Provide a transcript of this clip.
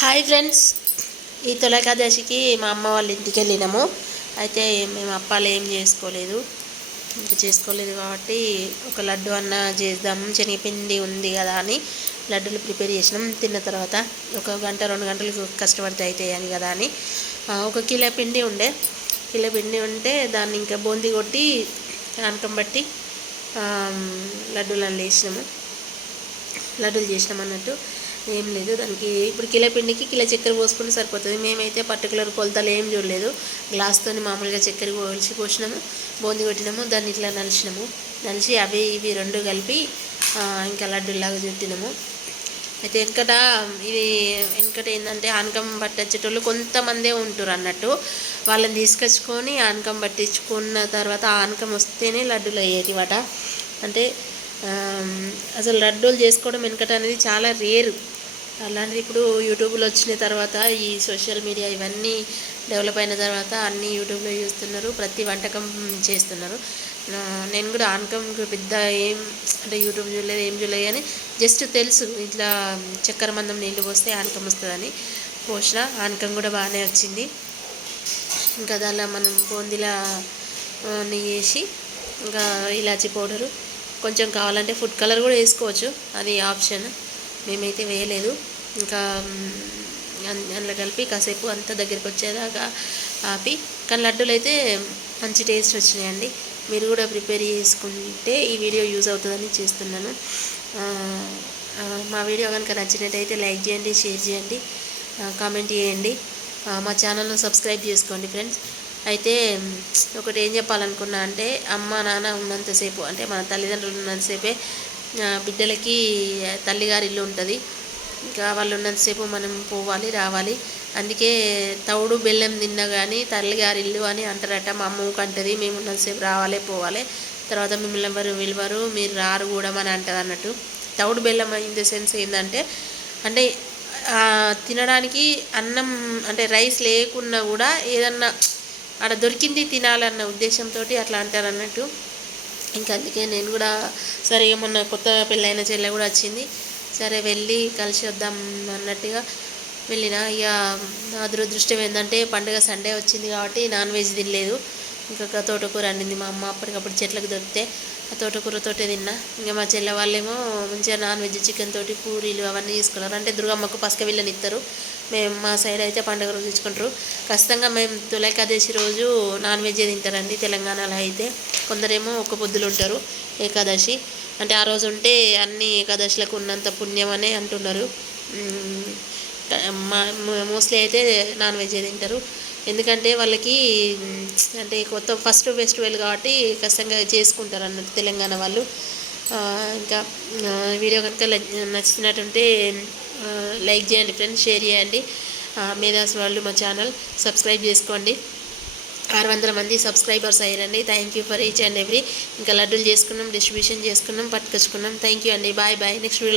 Hi friends. ఈ తొలకాదశికి మా అమ్మ వాళ్ళ ఇంటికి వెళ్ళినాము. అయితే మేము అప్పాలు ఏం చేసుకోలేదు. ఇంక చేసుకోలేదు కాబట్టి ఒక లడ్డు అన్న చేద్దాం. శనగపిండి ఉంది కదా అని లడ్డూలు ప్రిపేర్ చేసినాం. తిన్న తర్వాత ఒక గంట రెండు గంటలు కష్టపడితే అవుతాయని కదా అని. ఒక కిలో పిండి ఉండే. కిలో పిండి ఉంటే దాన్ని ఇంకా బూందీ కొట్టి ఆనకం బట్టి లడ్డూలను వేసినాము లడ్డూలు చేసినాం అన్నట్టు. ఏం లేదు. దానికి ఇప్పుడు కిలో పిండికి కిలో చక్కెర పోసుకుంటే సరిపోతుంది. మేమైతే పర్టికులర్ కొలతలు ఏం చూడలేదు. గ్లాస్తో మామూలుగా చక్కెర పోల్చి పోసినాము. బూంది కొట్టినాము. దాన్ని ఇట్లా నలిచినాము. నలిచి అవి ఇవి రెండు కలిపి ఇంకా లడ్డూలాగా చుట్టినాము. అయితే వెనకట ఇది వెనకట ఏంటంటే ఆనకం పట్టించేటోళ్ళు కొంతమందే ఉంటారు అన్నట్టు. వాళ్ళని తీసుకొచ్చుకొని ఆనకం పట్టించుకున్న తర్వాత ఆనకం వస్తేనే లడ్డూలు అయ్యేటివట. అంటే అసలు లడ్డూలు చేసుకోవడం వెనకట అనేది చాలా రేరు. అలాంటిది ఇప్పుడు యూట్యూబ్లో వచ్చిన తర్వాత ఈ సోషల్ మీడియా ఇవన్నీ డెవలప్ అయిన తర్వాత అన్నీ యూట్యూబ్లో చూస్తున్నారు ప్రతి వంటకం చేస్తున్నారు. నేను కూడా ఆనకం పెద్ద ఏం అంటే యూట్యూబ్ చూడలేదు ఏం చూడలేదు కానీ జస్ట్ తెలుసు ఇట్లా చక్కెర మందం నీళ్ళు పోస్తే ఆనకం వస్తుందని. పోసిన ఆనకం కూడా బాగానే వచ్చింది. ఇంకా దానిలో మనం బూందీలా నెయ్యి వేసి ఇంకా ఇలాచీ పౌడరు కొంచెం కావాలంటే ఫుడ్ కలర్ కూడా వేసుకోవచ్చు. అది ఆప్షన్ మేమైతే వేయలేదు. ఇంకా అందులో కలిపి కాసేపు అంతా దగ్గరికి వచ్చేదాకా ఆపి కానీ లడ్డూలు అయితే మంచి టేస్ట్ వచ్చినాయండి. మీరు కూడా ప్రిపేర్ చేసుకుంటే ఈ వీడియో యూజ్ అవుతుందని చేస్తున్నాను. మా వీడియో కనుక నచ్చినట్టయితే లైక్ చేయండి షేర్ చేయండి కామెంట్ చేయండి. మా ఛానల్ను సబ్స్క్రైబ్ చేసుకోండి ఫ్రెండ్స్. అయితే ఒకటి ఏం చెప్పాలనుకున్నా అంటే అమ్మ నాన్న ఉన్నంతసేపు అంటే మన తల్లిదండ్రులు ఉన్నంతసేపే బిడ్డలకి తల్లిగారి ఇల్లు ఉంటుంది. ఇంకా వాళ్ళు ఉన్నంతసేపు మనం పోవాలి రావాలి. అందుకే తౌడు బెల్లం తిన్నా కానీ తల్లిగారి ఇల్లు అని అంటారట. మా అమ్మ కంటది మేము ఉన్నంతసేపు రావాలి పోవాలి. తర్వాత మిమ్మల్ని ఎవరు విలువరు మీరు రారు కూడా అని అంటారు అన్నట్టు. తౌడు బెల్లం ఇన్ ద సెన్స్ ఏంటంటే అంటే తినడానికి అన్నం అంటే రైస్ లేకున్నా కూడా ఏదన్నా ఆడ దొరికింది తినాలన్న ఉద్దేశంతో అట్లా అంటారు అన్నట్టు. ఇంకా అందుకే నేను కూడా సరే మొన్న కొత్త పెళ్ళైన చెల్లె కూడా వచ్చింది. సరే వెళ్ళి కలిసి వద్దాం అన్నట్టుగా వెళ్ళిన. ఇక నా దురదృష్టం ఏంటంటే పండుగ సండే వచ్చింది కాబట్టి నాన్ వెజ్ తినలేదు. ఇంకా తోటకూర వండింది మా అమ్మ అప్పటికప్పుడు చెట్లకు దొరికితే ఆ తోటకూరతోటే తిన్నా. ఇంకా మా చెల్లె వాళ్ళేమో మంచిగా నాన్ వెజ్ చికెన్ తోటి పూరీలు అవన్నీ తీసుకున్నారు. అంటే దుర్గమ్మకు పసుక వీళ్ళని ఇస్తారు. మేము మా సైడ్ అయితే పండుగ రోజు ఇచ్చుకుంటారు. ఖచ్చితంగా మేము తొలకాదశి రోజు నాన్ వెజ్ తింటారండి తెలంగాణలో అయితే. కొందరేమో ఒక్క పొద్దులు ఉంటారు ఏకాదశి. అంటే ఆ రోజు ఉంటే అన్ని ఏకాదశులకు ఉన్నంత పుణ్యం అనే అంటున్నారు మోస్ట్లీ అయితే నాన్ వెజ్ తింటారు. ఎందుకంటే వాళ్ళకి అంటే కొత్త ఫస్ట్ ఫెస్టివల్ కాబట్టి ఖచ్చితంగా చేసుకుంటారు అన్నట్టు తెలంగాణ వాళ్ళు. ఇంకా వీడియో కనుక నచ్చినట్టుంటే లైక్ చేయండి ఫ్రెండ్స్ షేర్ చేయండి. మేధాస్ వాళ్ళు మా ఛానల్ సబ్స్క్రైబ్ చేసుకోండి. ఆరు వందల మంది సబ్స్క్రైబర్స్ అయ్యారండి. Thank you for each and every. ఇంకా లడ్డూలు చేసుకున్నాం డిస్ట్రిబ్యూషన్ చేసుకున్నాం పట్టుకొచ్చుకున్నాం. థ్యాంక్ యూ అండి. Bye bye. Next video